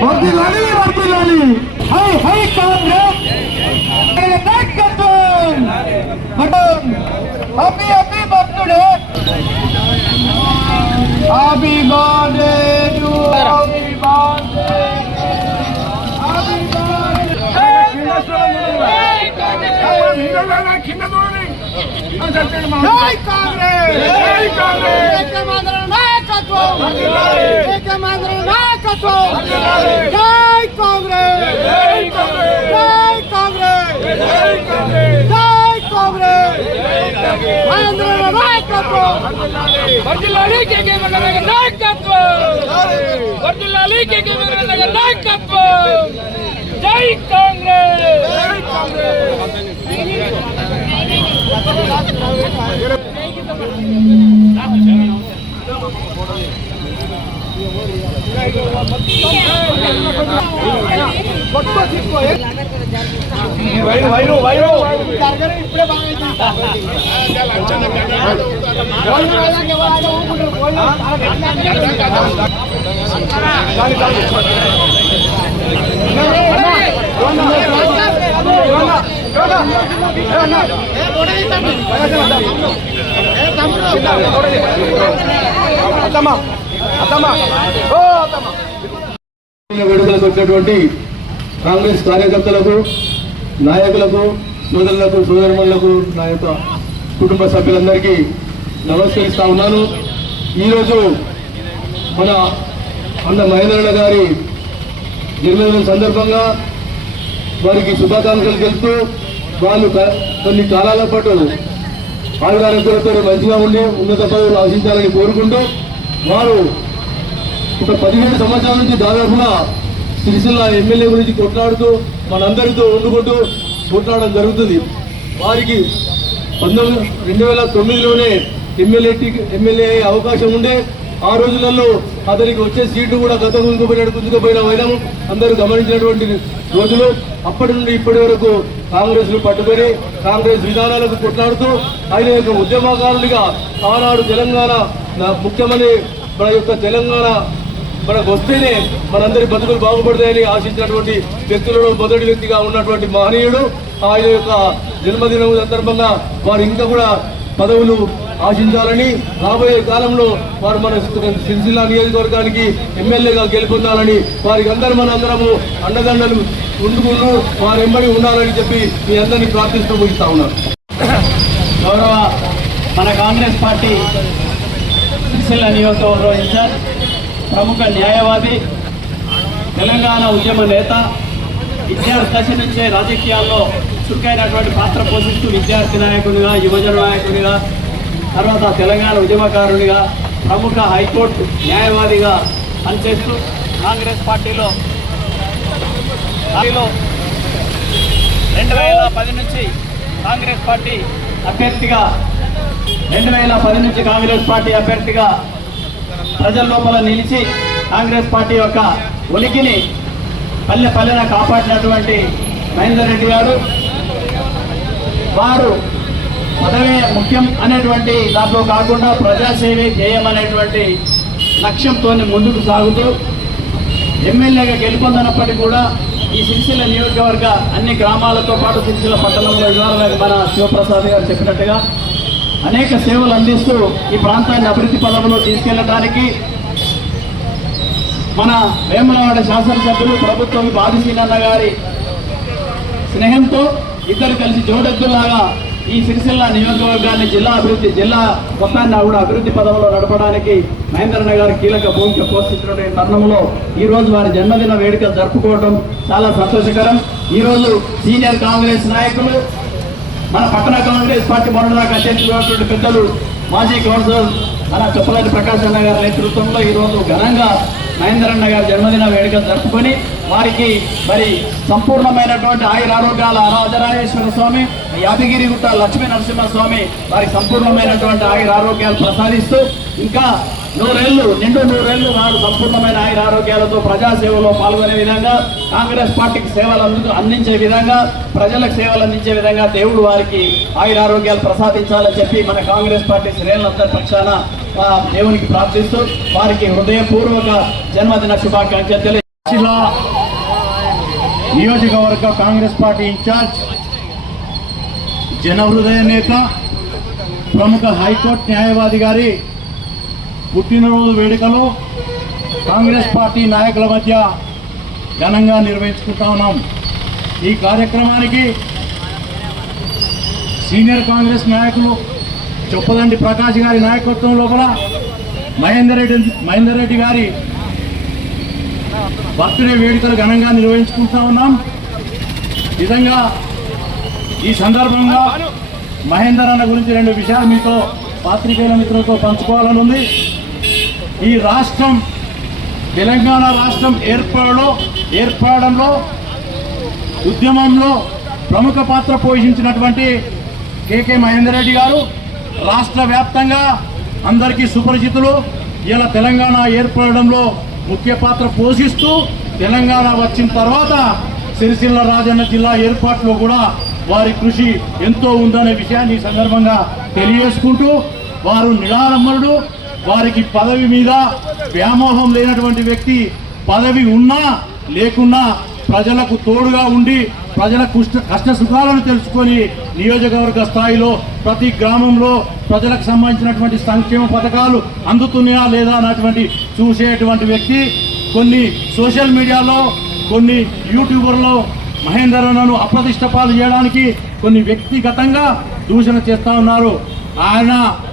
వర్ధిల్లాలి వర్ధిల్లాలి high high Congress నాయకత్వం happy happy birthday happy birthday to happy birthday happy birthday జై కాంగ్రెస్ జై కాంగ్రెస్ ఏకమంత్ర నాయకత్వం ఏకమంత్ర నాయకత్వం జై కాంగ్రెస్ జై కాంగ్రెస్ జై కాంగ్రెస్ జై కాంగ్రెస్ జై కాంగ్రెస్ మహేంద్ర నాయకత్వం వర్ధిల్లాలి కేకే మండల నాయకత్వం వర్ధిల్లాలి కేకే మండల నాయకత్వం జై కాంగ్రెస్ జై కాంగ్రెస్ వేడుకలకు వచ్చినటువంటి కాంగ్రెస్ కార్యకర్తలకు నాయకులకు సోదరులకు సోదరులకు నా యొక్క కుటుంబ సభ్యులందరికీ నమస్కరిస్తా ఉన్నాను. ఈరోజు మన అన్న మహేంద్రన్న గారి జన్మదినం సందర్భంగా వారికి శుభాకాంక్షలు తెలుపుతూ వాళ్ళు కొన్ని కాలాల పాటు ఆయురారోగ్యాలతో మంచిగా ఉండి ఉన్నత పదవులు ఆశించాలని కోరుకుంటూ వారు ఒక 17 సంవత్సరాల నుంచి దాదాపుగా సిరిసిల్ల ఎమ్మెల్యే గురించి కొట్లాడుతూ మనందరితో వండుకుంటూ కొట్లాడడం జరుగుతుంది. వారికి 2009లోనే ఎమ్మెల్యే అవకాశం ఉండే ఆ రోజులలో అతనికి వచ్చే సీటు కూడా గత గుంజుకుపోయిన వైనం అందరూ గమనించినటువంటి రోజులు. అప్పటి నుండి ఇప్పటి వరకు కాంగ్రెస్ ను పట్టుకొని కాంగ్రెస్ విధానాలకు కొట్లాడుతూ ఆయన యొక్క ఉద్యమకారుడిగా ఆనాడు తెలంగాణ ముఖ్యమంత్రి మన యొక్క తెలంగాణ మనకు వస్తేనే మనందరి బతుకులు బాగుపడతాయని ఆశించినటువంటి వ్యక్తులలో మొదటి వ్యక్తిగా ఉన్నటువంటి మహనీయుడు. ఆయన యొక్క జన్మదినం సందర్భంగా వారు ఇంకా కూడా పదవులు ఆశించాలని రాబోయే కాలంలో వారు మన సిరిసిల్ల నియోజకవర్గానికి ఎమ్మెల్యేగా గెలుపొందాలని వారికి మనందరము అండదండలు ఉండుకుంటూ వారు వెంబడి ఉండాలని చెప్పి మీ అందరినీ ప్రార్థిస్తూ ముగిస్తా ఉన్నారు. గౌరవ మన కాంగ్రెస్ పార్టీ సిరిసిల్ల నియోజకవర్గం ఇన్ఛార్జ్ ప్రముఖ న్యాయవాది తెలంగాణ ఉద్యమ నేత విద్యార్థి దశ నుంచే రాజకీయాల్లో చురుకైనటువంటి పాత్ర పోషిస్తూ విద్యార్థి నాయకుడిగా యువజన నాయకుడిగా తర్వాత తెలంగాణ ఉద్యమకారుడిగా ప్రముఖ హైకోర్టు న్యాయవాదిగా పనిచేస్తూ కాంగ్రెస్ పార్టీలో 2010 నుంచి కాంగ్రెస్ పార్టీ అభ్యర్థిగా ప్రజల లోపల నిలిచి కాంగ్రెస్ పార్టీ యొక్క ఉనికిని పల్లెన కాపాడినటువంటి మహేందర్ రెడ్డి గారు వారు పదవే ముఖ్యం అనేటువంటి దాంట్లో కాకుండా ప్రజాసేవే ధ్యేయం అనేటువంటి లక్ష్యంతో ముందుకు సాగుతూ ఎమ్మెల్యేగా గెలుపొందనప్పటికీ కూడా ఈ సిరిసిల్ల నియోజకవర్గ అన్ని గ్రామాలతో పాటు సిరిసిల్ల పట్టణంలో ఇవాళ మన శివప్రసాద్ గారు చెప్పినట్టుగా అనేక సేవలు అందిస్తూ ఈ ప్రాంతాన్ని అభివృద్ధి పదంలో తీసుకెళ్లడానికి మన వేములవాడ శాసనసభ్యులు ప్రభుత్వం బాధిసీనన్న గారి స్నేహంతో ఇద్దరు కలిసి జోడెద్దులాగా ఈ సిరిసిల్ల నియోజకవర్గాన్ని జిల్లా మొత్తాన్ని కూడా అభివృద్ధి పదంలో నడపడానికి మహేంద్రన్న గారు కీలక భూమిక పోషించిన తరుణంలో ఈరోజు వారి జన్మదిన వేడుక జరుపుకోవడం చాలా సంతోషకరం. ఈరోజు సీనియర్ కాంగ్రెస్ నాయకులు మన పట్టణ కాంగ్రెస్ పార్టీ మొన్నదాకా అధ్యక్షుడు పెద్దలు మాజీ కౌన్సిలర్ మన చొప్పలటి ప్రకాష్ అన్న గారి నేతృత్వంలో ఈరోజు ఘనంగా మహేందరన్న గారి జన్మదిన వేడుక జరుపుకొని వారికి మరి సంపూర్ణమైనటువంటి ఆయురారోగ్యాల రాజరాజేశ్వర స్వామి, యాదగిరిగుట్ట లక్ష్మీ నరసింహస్వామి వారికి సంపూర్ణమైనటువంటి ఆయురారోగ్యాలు ప్రసాదిస్తూ ఇంకా నిండు నూరేళ్లు వారు సంపూర్ణమైన ఆయురారోగ్యాలతో ప్రజాసేవలో పాల్గొనే విధంగా కాంగ్రెస్ పార్టీకి సేవలు అందించే విధంగా ప్రజలకు సేవలు అందించే విధంగా దేవుడు వారికి ఆయురారోగ్యాలు ప్రసాదించాలని చెప్పి మన కాంగ్రెస్ పార్టీ శ్రేణులందరి పక్షాన దేవునికి ప్రార్థిస్తూ వారికి హృదయపూర్వక జన్మదిన శుభాకాంక్షలు జిల్లా నియోజకవర్గ కాంగ్రెస్ పార్టీ ఇన్ఛార్జ్, జనహృదయ నేత, ప్రముఖ హైకోర్టు న్యాయవాది గారి పుట్టినరోజు వేడుకలు కాంగ్రెస్ పార్టీ నాయకుల మధ్య ఘనంగా నిర్వహించుకుంటా ఉన్నాం. ఈ కార్యక్రమానికి సీనియర్ కాంగ్రెస్ నాయకులు చొప్పదండి ప్రకాష్ గారి నాయకత్వం లోపల మహేందర్ రెడ్డి గారి బర్త్డే వేడుకలు ఘనంగా నిర్వహించుకుంటా ఉన్నాం. నిజంగా ఈ సందర్భంగా మహేందర్ అన్న గురించి 2 విషయాలు మీతో పాత్రికేయుల మిత్రులతో పంచుకోవాలని ఉంది. ఈ రాష్ట్రం, తెలంగాణ రాష్ట్రం ఏర్పడడంలో ఉద్యమంలో ప్రముఖ పాత్ర పోషించినటువంటి కేకే మహేందర్ రెడ్డి గారు రాష్ట్ర వ్యాప్తంగా అందరికీ సుపరిచితులు. ఇలా తెలంగాణ ఏర్పడడంలో ముఖ్య పాత్ర పోషిస్తూ తెలంగాణ వచ్చిన తర్వాత సిరిసిల్ల రాజన్న జిల్లా ఏర్పాటులో కూడా వారి కృషి ఎంతో ఉందనే విషయాన్ని ఈ సందర్భంగా తెలియజేసుకుంటూ, వారు నిరాడంబరుడు, వారికి పదవి మీద వ్యామోహం లేనటువంటి వ్యక్తి. పదవి ఉన్నా లేకున్నా ప్రజలకు తోడుగా ఉండి ప్రజల కష్ట సుఖాలను తెలుసుకొని నియోజకవర్గ స్థాయిలో ప్రతి గ్రామంలో ప్రజలకు సంబంధించినటువంటి సంక్షేమ పథకాలు అందుతున్నాయా లేదా అన్నటువంటి చూసేటువంటి వ్యక్తి. కొన్ని సోషల్ మీడియాలో, కొన్ని యూట్యూబర్లో మహేందర్ అన్నను అప్రతిష్ట పాలు చేయడానికి కొన్ని వ్యక్తిగతంగా దూషణ చేస్తూ ఉన్నారు. ఆయన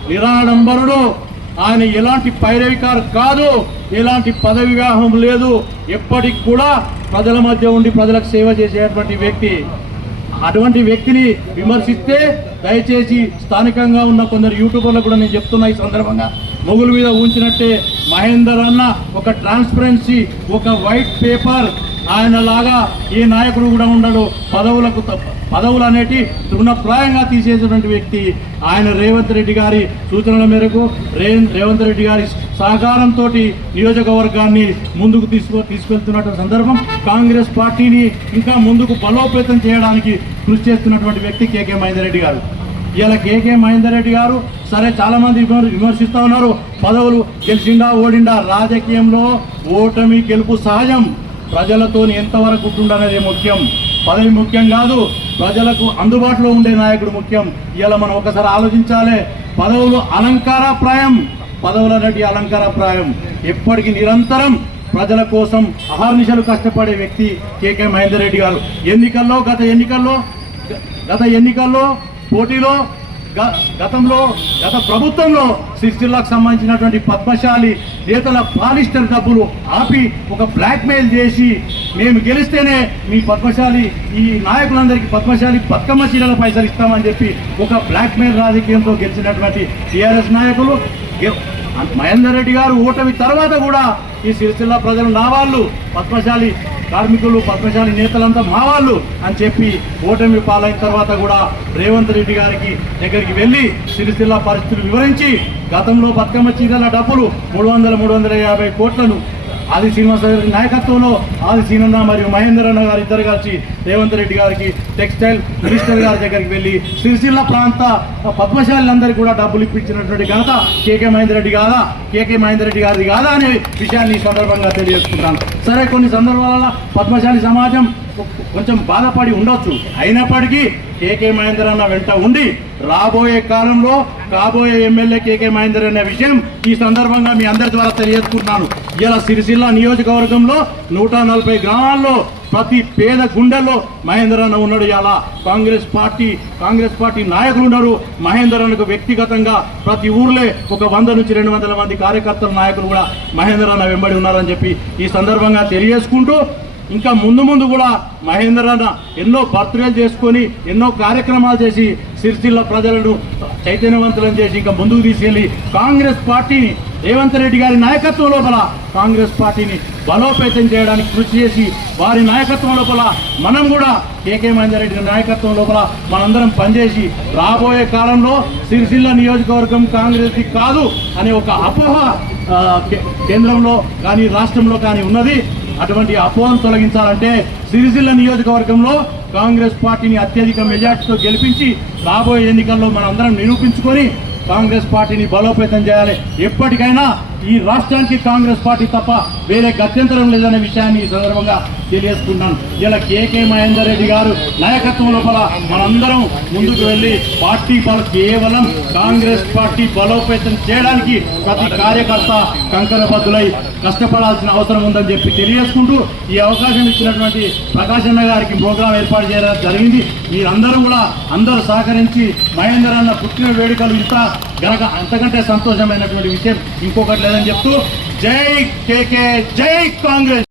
నిరాడంబరుడు, ఆయన ఎలాంటి పైరవికారు కాదు, ఎలాంటి పదవి వ్యాహం లేదు, ఎప్పటికి కూడా ప్రజల మధ్య ఉండి ప్రజలకు సేవ చేసేటువంటి వ్యక్తి. అటువంటి వ్యక్తిని విమర్శిస్తే దయచేసి స్థానికంగా ఉన్న కొందరు యూట్యూబర్లకు కూడా నేను చెప్తున్నా ఈ సందర్భంగా, మొగుల మీద ఉంచినట్టే మహేందర్ అన్న ఒక ట్రాన్స్పరెన్సీ, ఒక వైట్ పేపర్. ఆయనలాగా ఏ నాయకుడు కూడా ఉండడు. పదవులు అనేటి తృణప్రాయంగా తీసేసినటువంటి వ్యక్తి ఆయన. రేవంత్ రెడ్డి గారి సూచనల మేరకు, రేవంత్ రెడ్డి గారి సహకారంతో నియోజకవర్గాన్ని ముందుకు తీసుకెళ్తున్నటువంటి సందర్భం, కాంగ్రెస్ పార్టీని ఇంకా ముందుకు బలోపేతం చేయడానికి కృషి చేస్తున్నటువంటి వ్యక్తి కేకే మహేందర్ రెడ్డి గారు. ఇలా కేకే మహేందర్ రెడ్డి గారు సరే చాలా మంది విమర్శిస్తూ ఉన్నారు, పదవులు గెలిచిండా ఓడిండా. రాజకీయంలో ఓటమి గెలుపు సహజం. ప్రజలతో ఎంతవరకు ఉంటుందనేది ముఖ్యం, పదవి ముఖ్యం కాదు. ప్రజలకు అందుబాటులో ఉండే నాయకుడు ముఖ్యం. ఇలా మనం ఒకసారి ఆలోచించాలి. పదవులు అలంకారప్రాయం, పదవులనేటి అలంకారప్రాయం. ఎప్పటికీ నిరంతరం ప్రజల కోసం అహర్నిశలు కష్టపడే వ్యక్తి కేకే మహేందర్ రెడ్డి గారు. గత ఎన్నికల్లో పోటీలో గత ప్రభుత్వంలో సిరిసిల్లకు సంబంధించినటువంటి పద్మశాలి నేతల పాలిస్టర్ డబ్బులు ఆపి ఒక బ్లాక్మెయిల్ చేసి, మేము గెలిస్తేనే మీ పద్మశాలి ఈ నాయకులందరికీ పద్మశాలి బతుకమ్మ చీరల పైసలు ఇస్తామని చెప్పి ఒక బ్లాక్మెయిల్ రాజకీయంతో గెలిచినటువంటి టీఆర్ఎస్ నాయకులు. మహేందర్ రెడ్డి గారు ఓటమి తర్వాత కూడా ఈ సిరిసిల్ల ప్రజలు నా వాళ్ళు, పద్మశాలి కార్మికులు, పద్మశాలి నేతలంతా మా వాళ్ళు అని చెప్పి ఓటమి పాలైన తర్వాత కూడా రేవంత్ రెడ్డి గారికి దగ్గరికి వెళ్ళి సిరిసిల్ల పరిస్థితులు వివరించి, గతంలో బతుకమ్మ చీరల డబ్బులు 350 కోట్లను ఆది శ్రీనివాస గారి నాయకత్వంలో ఆది శ్రీనన్న మరియు మహేందర్ అన్న గారు ఇద్దరు కలిసి రేవంత్ రెడ్డి గారికి టెక్స్టైల్ మినిస్టర్ గారి దగ్గరికి వెళ్ళి సిరిసిల్ల ప్రాంత పద్మశాలందరికీ కూడా డబ్బులు ఇప్పించినటువంటి ఘనత కేకే మహేందర్ రెడ్డి కాదా, కేకే మహేందర్ రెడ్డి గారిది కాదా అనే విషయాన్ని ఈ సందర్భంగా తెలియజేసుకుంటాను. సరే, కొన్ని సందర్భాలలో పద్మశాలి సమాజం కొంచెం బాధపడి ఉండొచ్చు. అయినప్పటికీ కేకే మహేందర్ అన్న వెంట ఉండి రాబోయే కాలంలో కాబోయే ఎమ్మెల్యే కేకే మహేందర్ అనే విషయం ఈ సందర్భంగా మీ అందరి ద్వారా తెలియజేసుకుంటున్నాను. ఇలా సిరిసిల్ల నియోజకవర్గంలో 140 గ్రామాల్లో ప్రతి పేద గుండెల్లో మహేందర్ అన్న ఉన్నాడు. ఇలా కాంగ్రెస్ పార్టీ నాయకులు ఉన్నారు. మహేందర్ అన్నకు వ్యక్తిగతంగా ప్రతి ఊర్లే ఒక 100 నుంచి 200 మంది కార్యకర్తల నాయకులు కూడా మహేందర్ అన్న వెంబడి ఉన్నారని చెప్పి ఈ సందర్భంగా తెలియజేసుకుంటూ, ఇంకా ముందు కూడా మహేందర్ అన్న ఎన్నో బర్త్డేలు చేసుకొని ఎన్నో కార్యక్రమాలు చేసి సిరిసిల్ల ప్రజలను చైతన్యవంతులను చేసి ఇంకా ముందుకు తీసుకెళ్లి కాంగ్రెస్ పార్టీని రేవంత్ రెడ్డి గారి నాయకత్వం లోపల కాంగ్రెస్ పార్టీని బలోపేతం చేయడానికి కృషి చేసి వారి నాయకత్వం లోపల మనం కూడా కేకే మహేందర్ రెడ్డి నాయకత్వం లోపల మనందరం పనిచేసి రాబోయే కాలంలో సిరిసిల్ల నియోజకవర్గం కాంగ్రెస్ది కాదు అనే ఒక అపోహ కేంద్రంలో కానీ రాష్ట్రంలో కానీ ఉన్నది. అటువంటి అపోహను తొలగించాలంటే సిరిసిల్ల నియోజకవర్గంలో కాంగ్రెస్ పార్టీని అత్యధిక మెజార్టీతో గెలిపించి రాబోయే ఎన్నికల్లో మనందరం నిరూపించుకొని కాంగ్రెస్ పార్టీని బలోపేతం చేయాలి. ఎప్పటికైనా ఈ రాష్ట్రానికి కాంగ్రెస్ పార్టీ తప్ప వేరే గత్యంతరం లేదనే విషయాన్ని ఈ సందర్భంగా తెలియజేసుకున్నాను. ఇలా కేకే మహేందర్ రెడ్డి గారు నాయకత్వం లోపల మనందరం ముందుకు వెళ్ళి పార్టీ కేవలం కాంగ్రెస్ పార్టీ బలోపేతం చేయడానికి ప్రతి కార్యకర్త కంకణబద్దులై కష్టపడాల్సిన అవసరం ఉందని చెప్పి తెలియజేసుకుంటూ ఈ అవకాశం ఇచ్చినటువంటి ప్రకాష్ అన్న గారికి ప్రోగ్రాం ఏర్పాటు చేయడం జరిగింది. మీరందరూ కూడా అందరూ సహకరించి మహేందర్ అన్న పుట్టిన వేడుకలు ఇంత గనక అంతకంటే సంతోషమైనటువంటి విషయం ఇంకొకటి లేదని చెప్తూ జై కేకే, జై కాంగ్రెస్.